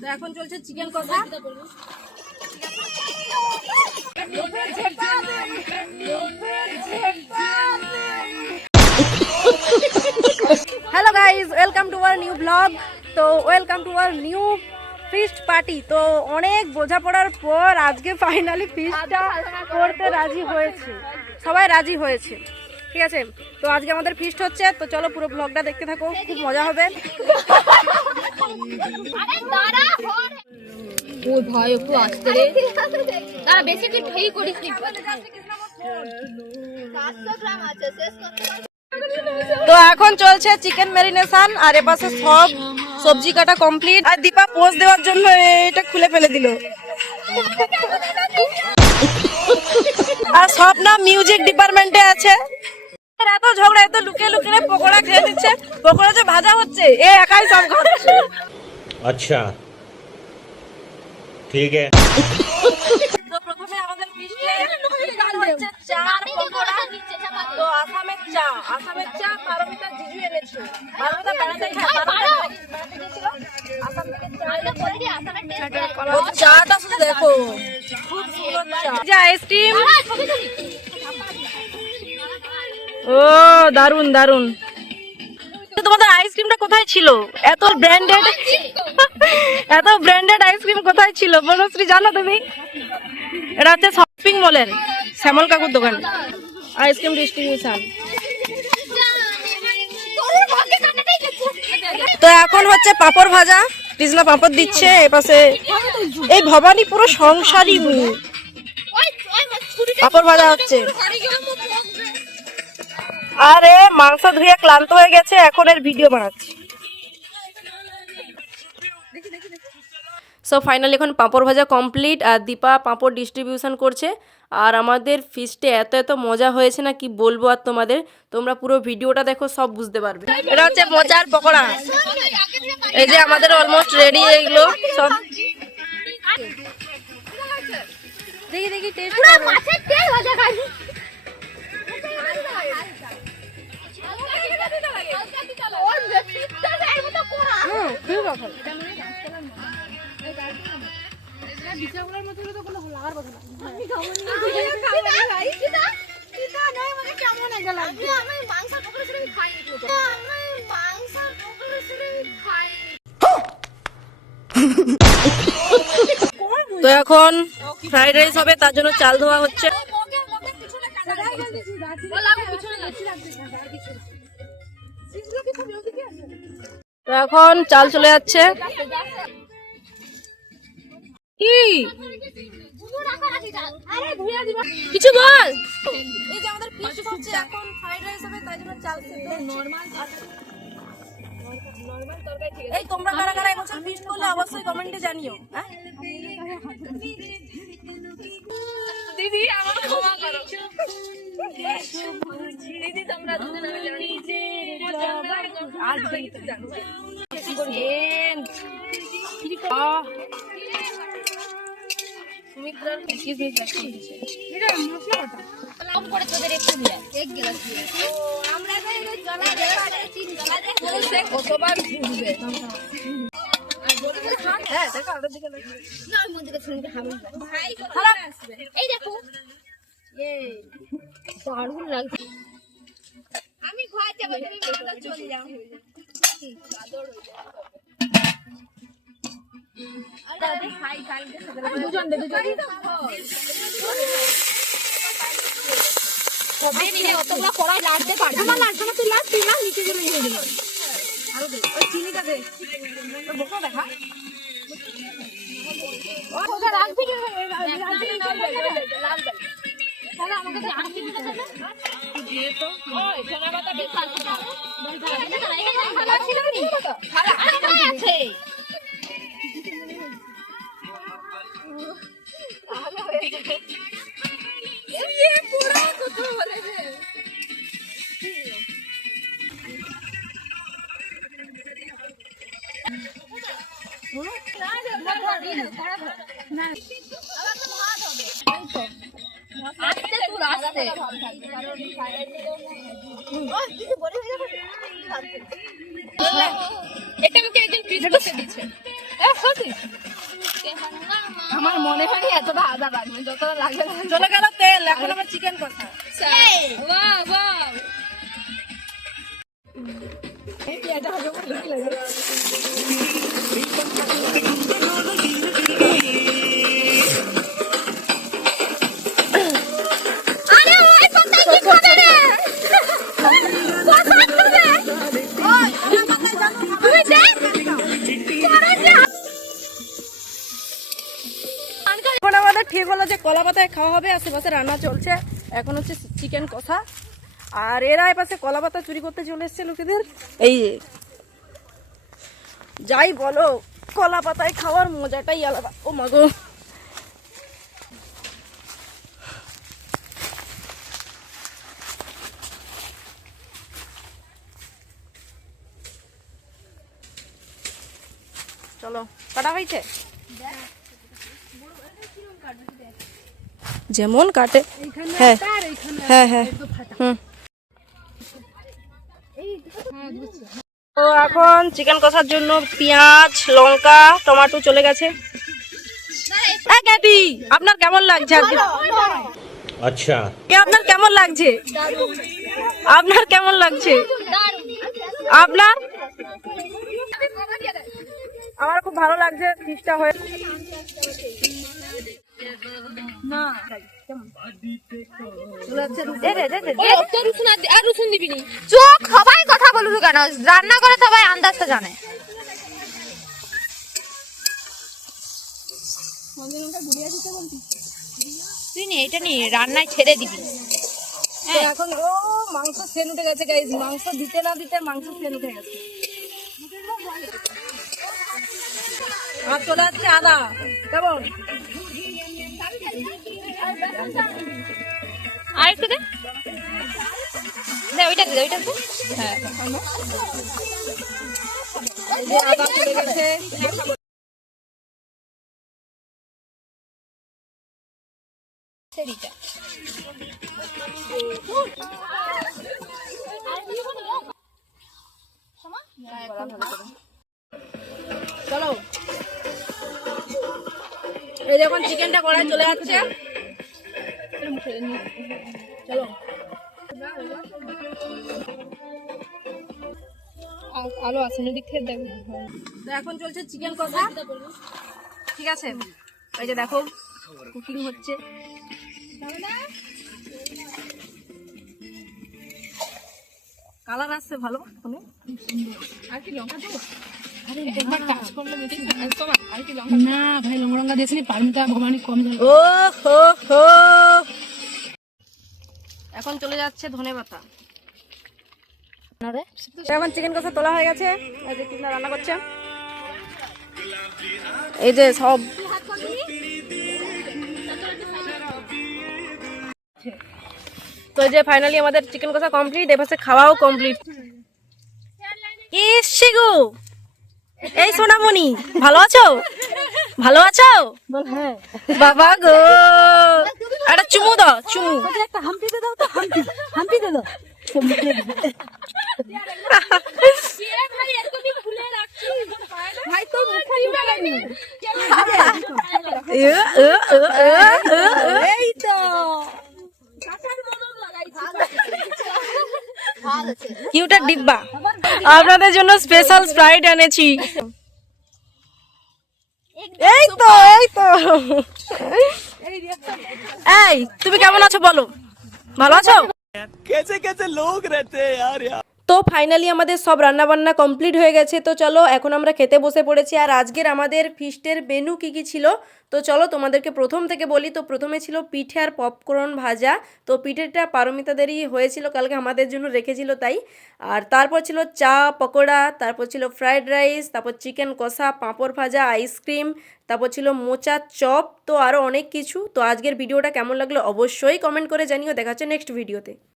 তো এখন চলছে চিকেন কষা। Hello guys, welcome to our new blog. তো welcome to our new feast party. তো অনেক বোঝাপড়ার পর আজকে ফাইনালি ফিস্টটা করতে রাজি হয়েছে, সবাই রাজি হয়েছে। ঠিক আছে, তো আজকে আমাদের ফিস্ট হচ্ছে। তো চলো পুরো ব্লগটা দেখতে থাকো, খুব মজা হবে। ওই ভাই একটু আসতে রে, তারা বেশি তুই ঠেই করিস নি। তো এখন চলছে চিকেন ম্যারিনেশন, আর এপাশে সব সবজি কাটা কমপ্লিট। আর দীপা পোজ দেওয়ার জন্য এটা খুলে ফেলে দিল। আর সব না মিউজিক ডিপার্টমেন্টে আছে। এত ঝগড়া, এত লুকিয়ে লুকিয়ে পকোড়া খেয়ে নিচ্ছে। পকোড়া যে ভাজা হচ্ছে, এ একাই সব খাচ্ছে। আচ্ছা ঠিক আছে। তো প্রথমে আমাদের ফিস্টে হচ্ছে চা আর পকোড়া। তো আসামের চা পারমিতা জিজু এনেছে। পারমিতা বেড়াতে গিয়েছিল আসাম থেকে। চাটা শুধু দেখো, খুব সুন্দর চা। যে আইসক্রিম, ও দারুন দারুন। তোমাদের আইসক্রিমটা কোথায় ছিল? এত ব্র্যান্ডেড আইসক্রিম কোথায় ছিল বনশ্রী, জানো তুমি? এটা হচ্ছে শপিং মলের শ্যামল কাকুর দোকান, আইসক্রিম ডিস্ট্রিবিউশন। তো এখন হচ্ছে পাঁপড় ভাজা, কৃষ্ণা পাঁপড় দিচ্ছে। এপাশে এই ভবানী পুরো সংসারী মেয়ে, পাঁপড় ভাজা হচ্ছে। আরে মাংস ধুয়ে ক্লান্ত হয়ে গেছে, এখন এর ভিডিও বানাচ্ছি। সো ফাইনালি এখন পাঁপড় ভাজা কমপ্লিট, আর দীপা পাঁপড় ডিস্ট্রিবিউশন করছে। আর আমাদের ফিস্টে এত মজা হয়েছে না, কি বলবো আর তোমাদের। তোমরা পুরো ভিডিওটা দেখো, সব বুঝতে পারবে। এটা হচ্ছে মোচার পকোড়া। এই যে আমাদের অলমোস্ট রেডি এগুলো সব। দেখি টেস্ট পুরো মাছের তেল ভাজা খাই। তো এখন ফ্রাইড রাইস হবে, তার জন্য চাল ধোয়া হচ্ছে। তো এখন চাল চলে যাচ্ছে। কি কিছু বল। এই যে আমাদের ফিস্ট হচ্ছে, এখন ফ্রাইড রাইস হবে, তাই জন্য চাল সেদ্ধ নরমাল তরকারি। ঠিক আছে, এই তোমরা কারা কারা এবছর ফিস্ট করলে অবশ্যই কমেন্টে জানিও। হ্যাঁ দিদি, আমার ক্ষমা করো দিদি, তোমরা দুজন আমি জানি যে আর জানো সুমিত্রার কিস মিস দেখছি। এটা মশলা ওটা লাভ করে তোদের একটু দিয়া এক গ্লাস দিয়ে। ও আমরা তো এই জলা দেওয়ারে চিন জলা দে সে কতবার ঘুরবে। আর বলে খান। হ্যাঁ দেখো ওর দিকে লাগবে না, ওই মধ্যে শুনতে খাবে ভাই। খারাপ আসবে, এই দেখো এই দারুণ লাগছে। আমি ঘর যাব, তুমি মেট্রো চলে যাও। ঠিক আদর হয়ে যায়। আরে হাই কাল দুজন দে কবে নিয়ে অতগুলো কড়াই লাগতে পারবে। আমার লাগবে না, তুই লাগ, তুই না নিচে গিয়ে নিয়ে নিবি। আরো দে ওই চিনিটা দে, ওই বকা দেখা ও ওটা রাখবি কি লাল দে। তাহলে আমাকে যে আরো কি দিতে হবে দিয়ে তো ওই সোনা পাতা বেশি ভালো ছিল নি, ভালো আছে। ये पूरा कुछ बोले थे। এটা আমাকে একজন ফ্রিজ করতে দিচ্ছে। আমার মনে হয় এতটা আদা লাগবে, যতটা লাগবে চলে গেল তেল, এখন আবার চিকেন কষা। এখন আমাদের ঠিক হলো যে কলা পাতায় খাওয়া হবে, আশেপাশে রান্না চলছে। এখন হচ্ছে চিকেন কষা, আর এরা এপাশে কলা পাতা চুরি করতে চলে এসছে লোকেদের। এই যে যাই বলো, কলা পাতায় খাওয়ার মজাটাই আলাদা। ও মাগো, চলো কাটা হয়েছে, যেমন কাটে। হ্যাঁ হ্যাঁ হ্যাঁ হুম। তো এখন চিকেন কষার জন্য পেঁয়াজ, লঙ্কা, টমেটো চলে গেছে। আপনার কেমন লাগছে আজকে? अच्छा আপনার কেমন লাগছে? আপনার কেমন লাগছে? আপনার? আমার খুব ভালো লাগছে ফিশটা হয়ে। না চোখ সবাই কথা বলুন কেন, রান্না করে সবাই আন্দাজটা জানে। তুই নি এটা নি রান্নায় ছেড়ে দিবি। এখন ও মাংস সেন উঠে গেছে গাইস, মাংস দিতে না দিতে মাংস সেন উঠে গেছে। আর চলে আসছে আদা, কেমন? আর একটু দে, ওইটা দে, ওইটা দে। হ্যাঁ এই যে আদা চলে গেছে। সেরিটা চলো, এই যখন চিকেনটা কড়াই চলে যাচ্ছে, চলো আলো আছে না, দিক থেকে দেখো। তো এখন চলছে চিকেন কষা, ঠিক আছে? এই যে দেখো কুকিং হচ্ছে। কালার আসছে ভালো, আর কি লঙ্কা দেবো? না ভাই লঙ্কা দিয়েছি পারমিতা ভগবান কম জল। ও হো হো, এখন চলে যাচ্ছে ধনে পাতা। এখন চিকেন কষা তোলা হয়ে গেছে, এই যে কিনা রান্না করছে, এই যে সব। তো এই যে ফাইনালি আমাদের চিকেন কষা কমপ্লিট, এপাশে খাওয়াও কমপ্লিট। এসছি গো, এই সোনামণি, ভালো আছো? ভালো আছো? হ্যাঁ বাবা গো, একটা চুমু দাও, চুমু। একটা হাম্পি দে দাও তো, হাম্পি হাম্পি দে দাও। ভাই তো এই তো কিউটা ডিব্বা, আপনাদের জন্য স্পেশাল স্প্রাইট এনেছি। এই তো এই তো, এই তুমি কেমন আছো বলো? ভালো আছো? कैसे कैसे लोग रहते हैं यार তো ফাইনালি আমাদের সব রান্না বান্না কমপ্লিট হয়ে গেছে। তো চলো এখন আমরা খেতে বসে পড়েছি। আর আজকের আমাদের ফিস্টের মেনু কী কী ছিল তো চলো তোমাদেরকে প্রথম থেকে বলি। তো প্রথমে ছিল পিঠে আর পপকর্ন ভাজা। তো পিঠেটা পারমিতাদেরই হয়েছিল, কালকে আমাদের জন্য রেখেছিল তাই। আর তারপর ছিল চা পকোড়া, তারপর ছিল ফ্রাইড রাইস, তারপর চিকেন কষা, পাঁপড় ভাজা, আইসক্রিম, তারপর ছিল মোচা চপ, তো আরও অনেক কিছু। তো আজকের ভিডিওটা কেমন লাগলো অবশ্যই কমেন্ট করে জানিও। দেখা হচ্ছে নেক্সট ভিডিওতে।